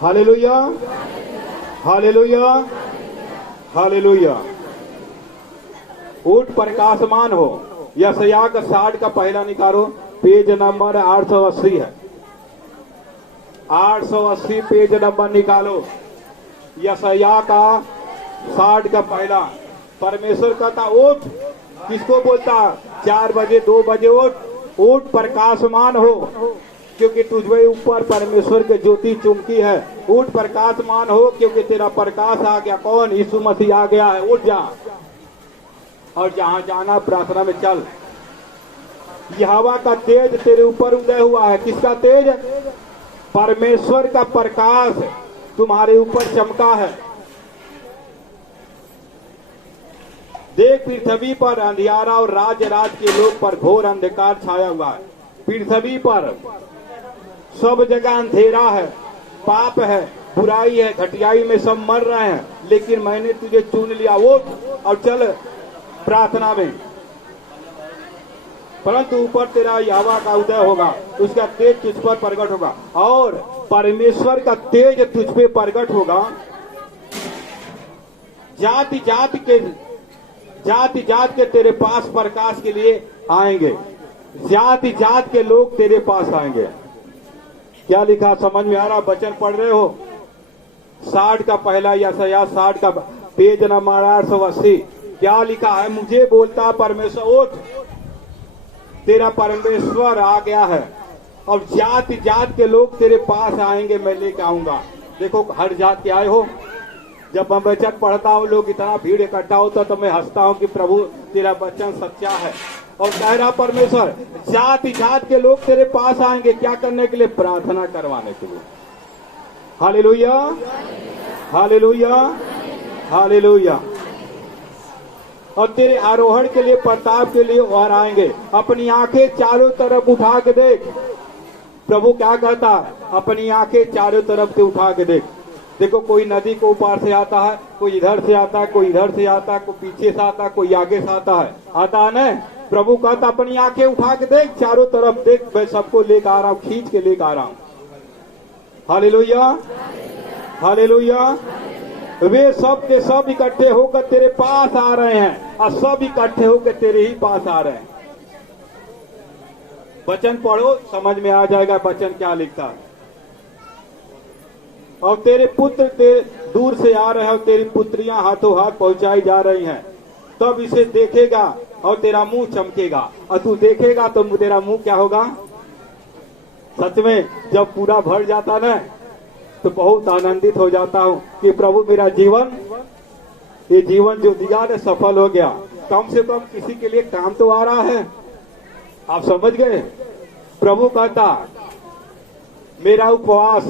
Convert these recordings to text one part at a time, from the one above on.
Hallelujah, hallelujah, hallelujah. उठ प्रकाशमान हो। यशायाह का 60 का पहला निकालो, पेज नंबर 880 है। 880 पेज नंबर निकालो। यशायाह का 60 का पहला। परमेश्वर कहता उठ, किसको बोलता? 4 बजे 2 बजे उठ। उठ प्रकाशमान हो, क्योंकि तुझे ऊपर परमेश्वर की ज्योति चमकी है। उठ प्रकाशमान हो, क्योंकि तेरा प्रकाश आ गया। कौन? यीशु मसीह आ गया है। उठ जा और जहां जाना प्रार्थना में चल। यहोवा का तेज तेरे ऊपर उदय हुआ है। किसका तेज? परमेश्वर का प्रकाश तुम्हारे ऊपर चमका है। देख, पृथ्वी पर अंधियारा और राज्य के लोग पर घोर अंधकार छाया हुआ है। पृथ्वी पर सब जगह अंधेरा है, पाप है, बुराई है, घटियाई में सब मर रहे हैं। लेकिन मैंने तुझे चुन लिया। उठ और चल प्रार्थना में। परंतु ऊपर तेरा यहोवा का उदय होगा, उसका तेज तुझ पर प्रकट होगा। और परमेश्वर का तेज तुझ पे प्रकट होगा। जाति जाति के तेरे पास प्रकाश के लिए आएंगे। जाति जाति के लोग तेरे पास आएंगे। क्या लिखा समझ में आ रहा? वचन पढ़ रहे हो? 60 का पहला यशायाह 60 का पेज नंबर 880। क्या लिखा है? मुझे बोलता परमेश्वर उठ, तेरा परमेश्वर आ गया है और जाति जाति के लोग तेरे पास आएंगे, मैं लेके आऊंगा। देखो, हर जात के आए हो। जब मैं वचन पढ़ता हूँ, लोग इतना भीड़ इकट्ठा होता तो मैं हंसता हूँ कि प्रभु तेरा वचन सच्चा है। और कह रहा परमेश्वर जाति जाति के लोग तेरे पास आएंगे। क्या करने के लिए? प्रार्थना करवाने के लिए। Hallelujah, hallelujah, hallelujah. और तेरे आरोहण के लिए, प्रताप के लिए और आएंगे। अपनी आंखें चारों तरफ उठा के देख। प्रभु क्या कहता है? अपनी आंखें चारों तरफ से उठा के देख। देखो, कोई नदी को ऊपर से आता है, कोई इधर से आता है, कोई इधर से आता है, कोई पीछे से आता है, कोई आगे से आता है ना। प्रभु कहता अपनी आंखें उठा के देख, चारों तरफ देख, मैं सबको लेकर आ रहा हूँ, खींच के लेकर आ रहा हूँ। Hallelujah, hallelujah. वे सब के सब इकट्ठे होकर तेरे पास आ रहे हैं और सब इकट्ठे होकर तेरे ही पास आ रहे हैं। वचन पढ़ो, समझ में आ जाएगा वचन क्या लिखता है। और तेरे पुत्र दूर से आ रहे हैं और तेरी पुत्रियां हाथों हाथ पहुंचाई जा रही हैं। तब इसे देखेगा और तेरा मुंह चमकेगा। और तू देखेगा तो तेरा मुंह क्या होगा? सच में जब पूरा भर जाता ना, तो बहुत आनंदित हो जाता हूँ कि प्रभु मेरा जीवन, ये जीवन जो दिया ने सफल हो गया। कम से कम किसी के लिए काम तो आ रहा है। आप समझ गए? प्रभु कहता मेरा उपवास,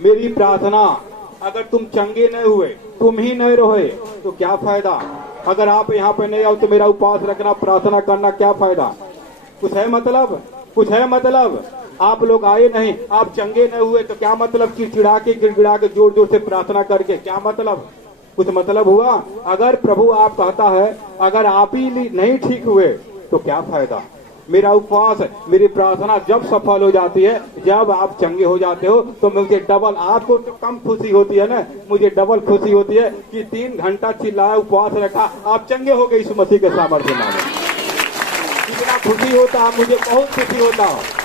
मेरी प्रार्थना, अगर तुम चंगे नहीं हुए, तुम ही नहीं रहे तो क्या फायदा? अगर आप यहाँ पे नहीं आओ तो मेरा उपवास रखना, प्रार्थना करना क्या फायदा? कुछ है मतलब? कुछ है मतलब? आप लोग आए नहीं, आप चंगे नहीं हुए तो क्या मतलब? चिड़चिड़ा के गिड़गिड़ा के जोर जोर से प्रार्थना करके क्या मतलब? कुछ मतलब हुआ? अगर प्रभु आप कहता है अगर आप ही नहीं ठीक हुए तो क्या फायदा? मेरा उपवास, मेरी प्रार्थना जब सफल हो जाती है, जब आप चंगे हो जाते हो, तो मुझे डबल, आपको तो कम खुशी होती है ना, मुझे डबल खुशी होती है कि 3 घंटा चिल्लाया, उपवास रखा, आप चंगे हो गए इस मसीह के सामर्थ्य में। इतना खुशी होता है, मुझे बहुत खुशी होता है।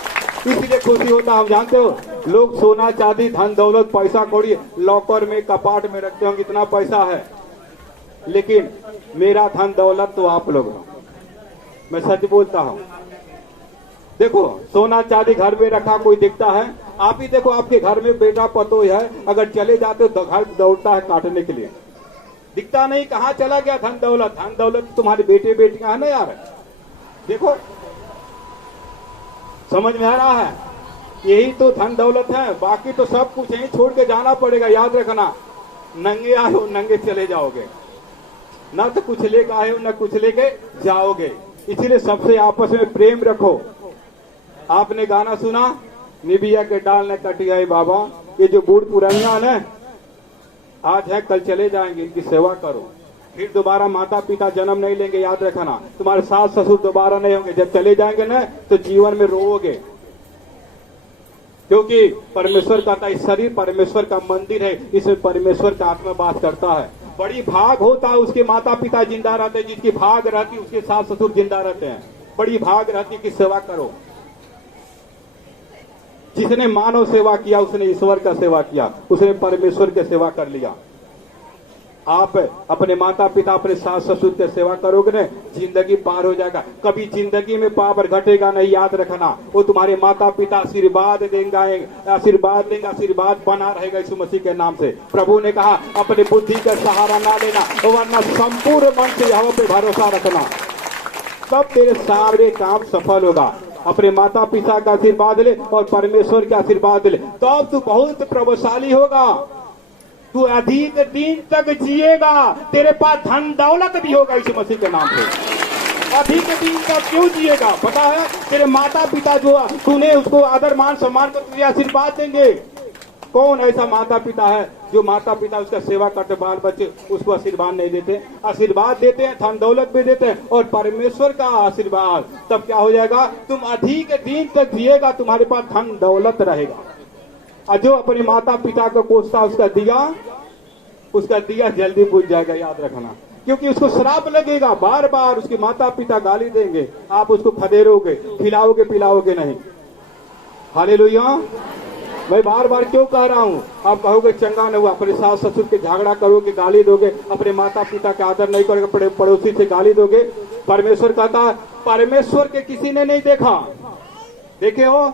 इसलिए खुशी होता है, हम जानते हो, लोग सोना चांदी धन दौलत पैसा कौड़ी लॉकर में कपाट में रखते होंगे, इतना पैसा है। लेकिन मेरा धन दौलत तो आप लोग हो, मैं सच बोलता हूँ। देखो, सोना चांदी घर में रखा कोई दिखता है? आप ही देखो, आपके घर में बेटा पतो है, अगर चले जाते हो तो घर दौड़ता है काटने के लिए, दिखता नहीं कहाँ चला गया धन दौलत। धन दौलत तुम्हारे बेटे बेटियां है ना यार। देखो, समझ में आ रहा है? यही तो धन दौलत है, बाकी तो सब कुछ यहीं छोड़ के जाना पड़ेगा। याद रखना, नंगे आए हो नंगे चले जाओगे, न तो कुछ लेके आए हो न कुछ लेके जाओगे। इसीलिए सबसे आपस में प्रेम रखो। आपने गाना सुना, निबिया के डाल ने कटी आई बाबा। ये जो बूढ़ पुरानिया ना आज है कल चले जाएंगे, इनकी सेवा करो। फिर दोबारा माता पिता जन्म नहीं लेंगे, याद रखना। तुम्हारे सास ससुर दोबारा नहीं होंगे, जब चले जाएंगे ना तो जीवन में रोओगे। क्योंकि परमेश्वर कहता है शरीर परमेश्वर का मंदिर है, इसमें परमेश्वर का आत्मा वास करता है। बड़ी भाग होता है उसके माता पिता जिंदा रहते हैं, जिसकी भाग रहती उसके सास ससुर जिंदा रहते हैं। बड़ी भाग रहती की सेवा करो। जिसने मानव सेवा किया उसने ईश्वर का सेवा किया, उसने परमेश्वर की सेवा कर लिया। आप अपने माता पिता अपने सास ससुर की सेवा करोगे ना, जिंदगी पार हो जाएगा। कभी जिंदगी में पावर घटेगा नहीं, याद रखना। वो तुम्हारे माता पिता आशीर्वाद देंगे, आशीर्वाद बना रहेगा यीशु मसीह के नाम से। प्रभु ने कहा अपने बुद्धि का सहारा ना लेना, वरना संपूर्ण मन से यहोवा पे भरोसा रखना, तब तेरे सारे काम सफल होगा। अपने माता पिता का आशीर्वाद ले और परमेश्वर का आशीर्वाद ले, तब तू बहुत प्रभावशाली होगा। तू अधिक दिन तक जिएगा, तेरे पास धन दौलत भी होगा यीशु मसीह के नाम से। अधिक दिन तक क्यों जिएगा पता है? तेरे माता पिता जो तूने उसको आदर मान सम्मान कर तुझे आशीर्वाद देंगे। कौन ऐसा माता पिता है जो माता पिता उसका सेवा करते, बाल बच्चे उसको आशीर्वाद नहीं देते? आशीर्वाद देते हैं, धन दौलत भी देते हैं, और परमेश्वर का आशीर्वाद। तब क्या हो जाएगा? तुम अधिक दिन तक जिएगा, तुम्हारे पास धन दौलत रहेगा। और जो अपने माता पिता को कोसता उसका दिया जल्दी बुझ जाएगा, याद रखना। क्योंकि उसको श्राप लगेगा, बार बार उसके माता पिता गाली देंगे, आप उसको खदेरोगे, खिलाओगे पिलाओगे नहीं। हालेलुया। मैं बार बार क्यों कह रहा हूँ? आप कहोगे चंगा नहीं हुआ, अपने सास ससुर के झगड़ा करोगे, गाली दोगे, अपने माता पिता का आदर नहीं करोगे, पड़ोसी से गाली दोगे। परमेश्वर कहता है परमेश्वर के किसी ने नहीं देखा। देखे हो,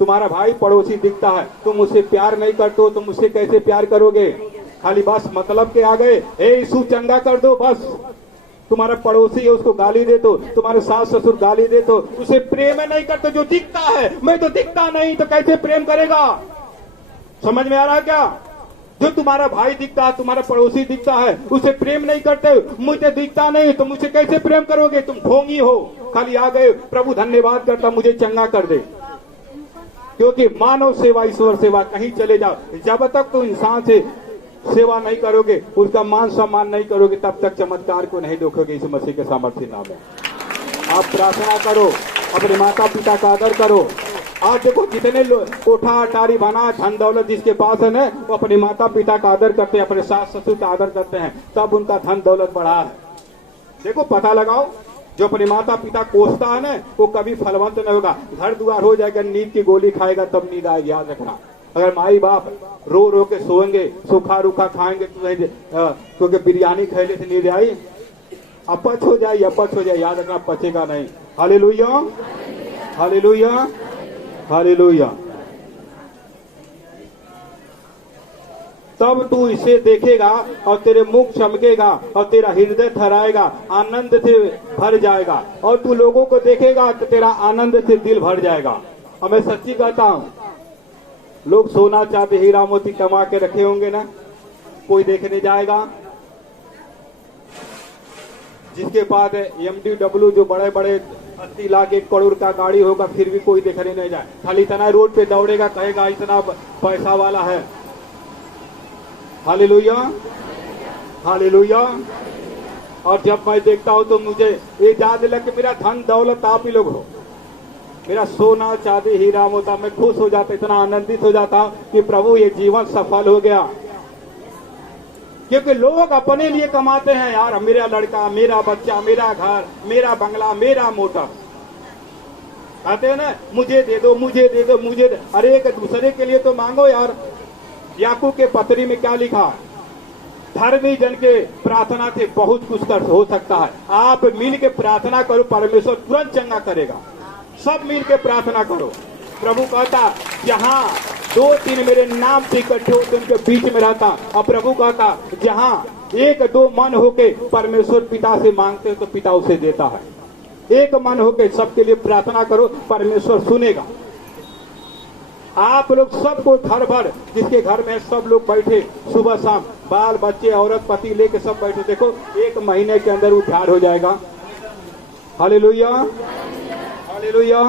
तुम्हारा भाई पड़ोसी दिखता है, तुम उससे प्यार नहीं करते हो, तुम उससे कैसे प्यार करोगे? खाली बस मतलब के आ गए, ए यीशु चंगा कर दो, बस। तुम्हारा पड़ोसी है उसको गाली दे दो, तुम्हारे सास ससुर गाली दे दो, उसे प्रेम नहीं करते। जो दिखता है, मैं तो दिखता नहीं तो कैसे प्रेम करेगा? समझ में आ रहा क्या? जो तुम्हारा भाई दिखता है, तुम्हारा पड़ोसी दिखता है, उसे प्रेम नहीं करते। मुझे दिखता नहीं तो मुझे कैसे प्रेम करोगे? तुम ढोंगी हो। खाली आ गए, प्रभु धन्यवाद करता मुझे चंगा कर दे। क्योंकि मानव सेवा ईश्वर सेवा, कहीं चले जाओ, जब तक तुम इंसान से सेवा नहीं करोगे, उसका मान सम्मान नहीं करोगे, तब तक चमत्कार को नहीं देखोगे यीशु मसीह के सामर्थ्य नाम में। आप प्रार्थना करो, अपने माता पिता का आदर करो। आज देखो कितने लोग कोठा अटारी बना, धन दौलत जिसके पास है ना, वो अपने माता पिता का आदर करते हैं, अपने सास ससुर का आदर करते हैं, तब उनका धन दौलत बढ़ा है। देखो पता लगाओ, जो अपने माता पिता कोसता है ना, वो कभी फलवंत नहीं होगा। घर द्वार हो जाएगा, नींद की गोली खाएगा तब नींद आएगी, याद रखना। अगर माई बाप रो रो के सोएंगे, सूखा रूखा खाएंगे तो क्योंकि बिरयानी खाने से नींद आई, अपच हो जाए, याद रखना, पचेगा नहीं। Hallelujah, hallelujah, hallelujah. तब तू इसे देखेगा और तेरे मुख चमकेगा और तेरा हृदय थराएगा, आनंद से भर जाएगा। और तू लोगों को देखेगा तो तेरा आनंद से दिल भर जाएगा। और मैं सच्ची कहता हूँ, लोग सोना चांदी हीरा मोती कमा के रखे होंगे ना, कोई देखने जाएगा? जिसके पास MDW जो बड़े बड़े 80 लाख 1 करोड़ का गाड़ी होगा, फिर भी कोई देखने नहीं जाए। खाली इतना रोड पे दौड़ेगा, कहेगा इतना पैसा वाला है। Hallelujah, hallelujah. और जब मैं देखता हूँ तो मुझे ये याद लगे मेरा धन दौलत आप ही लोग हो, मेरा सोना चांदी हीरा मोती, मैं खुश हो जाता, इतना आनंदित हो जाता कि प्रभु ये जीवन सफल हो गया। क्योंकि लोग अपने लिए कमाते हैं यार, मेरा लड़का, मेरा बच्चा, मेरा घर, मेरा बंगला, मेरा मोटर, कहते हैं ना मुझे दे दो, मुझे दे दो, मुझे दे। अरे एक दूसरे के लिए तो मांगो यार। याकूब के पत्री में क्या लिखा? धर्मी जन के प्रार्थना से बहुत कुछ हो सकता है। आप मिल के प्रार्थना करो, परमेश्वर तुरंत चंगा करेगा। सब मिल के प्रार्थना करो। प्रभु कहता जहाँ 2-3 मेरे नाम से इकट्ठे होते उनके बीच में रहता। और प्रभु कहता जहाँ 1-2 मन होके परमेश्वर पिता से मांगते हो तो पिता उसे देता है। एक मन होके सबके लिए प्रार्थना करो, परमेश्वर सुनेगा। आप लोग सबको घर भर, जिसके घर में सब लोग बैठे, सुबह शाम बाल बच्चे औरत पति लेके सब बैठे, देखो 1 महीने के अंदर उद्धार हो जाएगा। Hallelujah, hallelujah,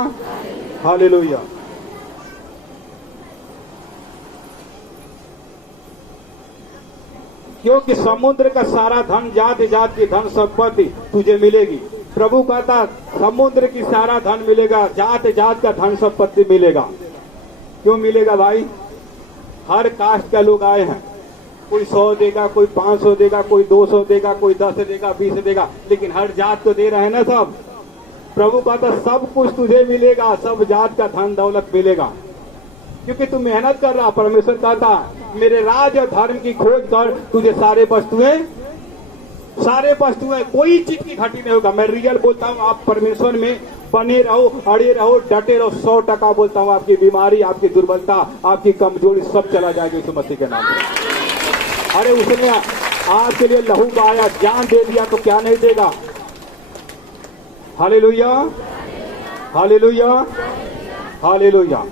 hallelujah. क्योंकि समुद्र का सारा धन, जाति जात की धन संपत्ति तुझे मिलेगी। प्रभु कहता समुद्र की सारा धन मिलेगा, जात जात का धन संपत्ति मिलेगा। क्यों मिलेगा भाई? हर कास्ट का लोग आए हैं, कोई 100 देगा, कोई 500 देगा, कोई 200 देगा, कोई 10 देगा, 20 देगा, लेकिन हर जात को दे रहे हैं ना सब। प्रभु कहता सब कुछ तुझे मिलेगा, सब जात का धन दौलत मिलेगा, क्योंकि तू मेहनत कर रहा। परमेश्वर कहता मेरे राज और धर्म की खोज कर, तुझे सारे वस्तुएं कोई चीज की घटी नहीं होगा। मैं रियल बोलता हूँ, आप परमेश्वर में बने रहो, अड़े रहो, डटे रहो, 100% बोलता हूँ, आपकी बीमारी, आपकी दुर्बलता, आपकी कमजोरी सब चला जाएगा यीशु मसीह के नाम में। अरे उसने आपके लिए लहू बहाया, जान दे दिया, तो क्या नहीं देगा? Hallelujah, hallelujah, hallelujah.